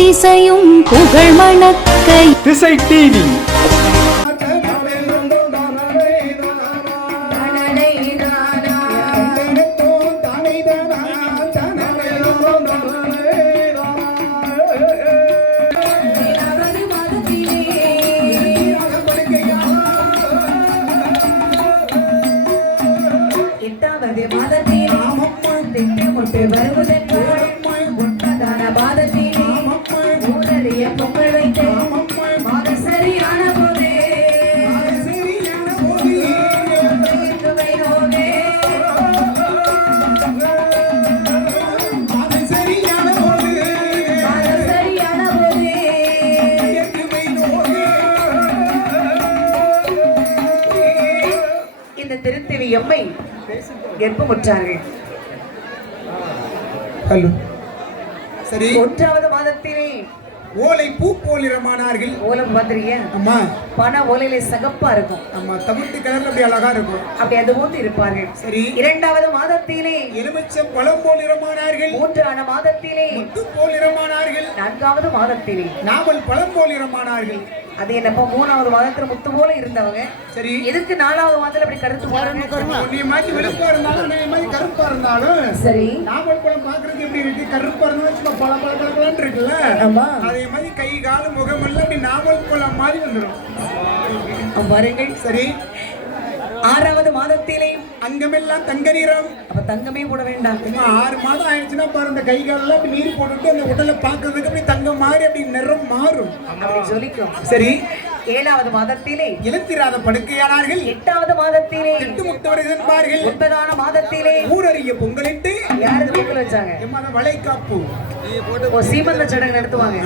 எத்திசையும் புகழ் மணக்க. திசை டிவி எட்டாவது மாதத்திலே ஊரறிய பொங்கல் வைத்து மாத சரியான போதே. இருக்குமை நோவே. மாத சரியான போதே. இந்த திருத்தவி எம்மை கர்ப்பமுற்றார்கள் ஹலோ. சரி. ஒன்றாவது மாதத்திலே ஓலை பூ போல் நிறமானார்கள். ஓலம் வந்துருங்க அம்மா. பண ஓலையில சகப்பா இருக்கும். அம்மா தமிழ்த்து கலர்ல அப்படி அழகா இருக்கும். அப்படி அது போன்று இருப்பார்கள். சரி. இரண்டாவது மாதத்திலே எலுமிச்சம் பழம் போல் நிறமானார்கள். மூன்றான மாதத்திலே முத்து போல் நிறமானார்கள். நான்காவது மாதத்திலே நாவல் பழம் போல் நிறமானார்கள். அது என்னப்பா மூணாவது மாதத்துல முத்து போல இருந்தவங்க? சரி. எதுக்கு நாலாவது மாதத்துல அப்படி கருத்து போறாங்க நீ மாதிரி வெளுப்பா இருந்தாலும் நீ மாதிரி கருப்பா இருந்தாலும் சரி. நாவல் பழம் பாக்குறதுக்கு எப்படி இருக்கு? கருப்பா இருந்தாலும் சும்மா பல பல பல பலன்னு இருக்குல்ல? ஆமா. அதே மாதிரி கை கால் முகம் எல்லாம் அப்படி நாவல் பழம் மாதிரி வந்துடும் பாருங்கள் சரி. ஆறாவது மாதத்திலே அங்கமெல்லாம் தங்க நிறம். அப்ப தங்கமே போட வேண்டாம். ஆறு மாதம் ஆயிடுச்சுன்னா பாரு இந்த கை காலெல்லாம் நீர் போட்டுட்டு அந்த உடலை பார்க்கறதுக்கு அப்படி தங்கம் மாதிரி அப்படி நிறம் மாறும். ஜொலிக்கும். சரி. ஏழாவது மாதத்திலே இழத்திராத படுக்கையானார்கள். எட்டாவது மாதத்திலே எட்டு முத்தவர்கள் என்பார்கள் ஒன்பதான மாதத்திலே ஊரறிய பொங்கலிட்டு யாரு பொங்கல் வச்சாங்க வளைகாப்பு. சீமந்த சடங்கு நடத்துவாங்க.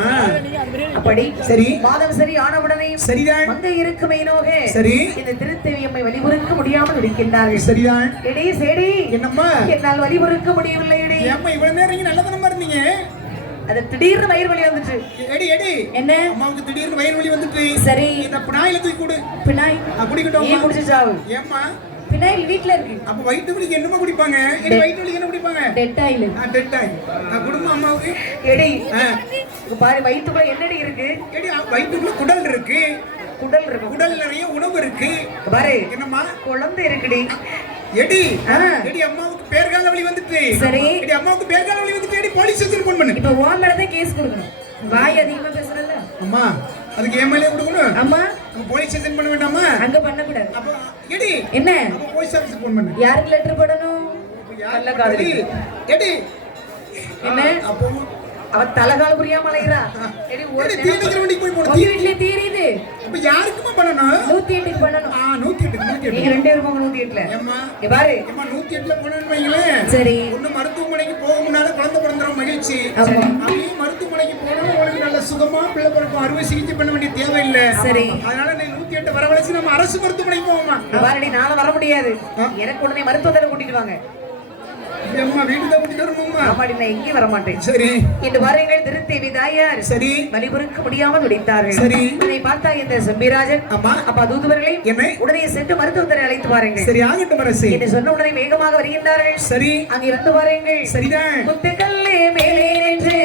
அப்படி? சரி. மாதம் சரி ஆனவுடனே சரிதான். மங்கை இருக்குமே நோக. சரி. இந்த திருத்தேவியம்மை வழிபுறுக்க முடியாமல் இருக்கின்றார்கள். சரிதான். எடே சேடி. என்னம்மா? என்னால் வழிபுறுக்க முடியவில்லை எடே. ஏம்மா இவ்வளவு நேரம் நல்லதனமா இருந்தீங்க? அது திடீர்னு வயிறு வலி வந்துச்சு எடி எடி. என்ன? அம்மாவுக்கு திடீர்னு வயிறு வலி வந்துட்டு. சரி. இந்த பினாயில தூக்கி கொடு. பினாய். நான் குடிக்கட்டும் ஏன் குடிச்சு சாவு. ஏம்மா? பினாயில் வீட்ல இருக்கு. அப்ப வயிற்று வலிக்கு என்னமா குடிப்பாங்க? எடி வயிற்று வலிக்கு என்ன குடிப்பாங்க? டெட் ஆயில் நான் டெட் ஆகி நான் குடும்பம் அம்மாவுக்கு? எடி. ஆ. பாரு வயிற்றுக்குள்ள என்னடி இருக்கு? எடி வயிற்றுக்குள்ள குடல் இருக்கு. குடல் இருக்கு. குடல் நிறைய உணவு இருக்கு. பாரு என்னம்மா? குழந்தை இருக்குடி. எடி ஆ. எடி அம்மாவுக்கு பேர்கால வலி வந்துட்டு. சரி. எடி அம்மாவுக்கு பேர்கால வலி வந்துட்டு. எடி போலீஸ் ஸ்டேஷன் போன் பண்ணு. இப்ப உன் மேலதான் கேஸ் கொடுக்கணும். வாய் அதிகமா பேசுறல அம்மா அதுக்கு எம்எல்ஏ கொடுக்கணும். அம்மா. போலீஸ் ஸ்டேஷன் பண்ண வேண்டாமா? அங்க பண்ணக்கூடாது. அப்ப எடி என்ன? நம்ம போலீஸ் ஆஃபீஸ் போன் பண்ணு. யாருக்கு லெட்டர் போடணும்? நல்ல காதலி எடி என்ன? அப்போ அவ தலகால் புரியாம அலைகிறா எடி ஒரு எடி தீர்ந்துக்கிற வண்டிக்கு போய் உங்க போடு வீட்லயே தீரியுது அப்ப யாருக்குமா பண்ணணும்? நூத்தி எட்டுக்கு பண்ணணும். ஆ நூத்தி எட்டு நூத்தி நீங்க எட்டு ரெண்டு பேரும் போங்க நூத்தி எட்டுல. ஏம்மா? இங்க பாரு. ஏம்மா நூத்தி எட்டுல போனேன்னு வைங்களேன். சரி. ஒண்ணு மருத்துவமனைக்கு போக முன்னால குழந்தை பிறந்துடும் மகிழ்ச்சி. ஆமா. அப்படியே மருத்துவமனைக்கு போனா உனக்கு நல்ல சுகமா பிள்ளை பிறக்கும் அறுவை சிகிச்சை பண்ண வேண்டிய தேவையில்லை. சரி. அதனால நீ எட்டு வரவழைச்சு நம்ம அரசு மருத்துவமனைக்கு போவோமா? பாருடி நானும் வர முடியாது. எனக்கு உடனே மருத்துவத்தை கூட்டிட்டு வாங்க. அம்மா வீட்டுக்கு தான் கூட்டிட்டு வரணுமா? ஆமாடி நான் எங்கேயும் வர மாட்டேன் சரி. இன்று வாருங்கள் திருத்தேவி தாயார் சரி. வழிபுறுக்க முடியாமல் உடைத்தார்கள் சரி. இதை பார்த்தா இந்த செம்பிராஜன். அம்மா. அப்பா தூதுவர்களை என்ன? உடனே சென்று மருத்துவத்தை அழைத்து பாருங்கள் சரி ஆகட்டும் அரசு. என்று சொன்ன உடனே வேகமாக வருகின்றார்கள். சரி. அங்கே வந்து பாருங்கள் சரிதான். முத்துக்கல்லே மேலே நின்று.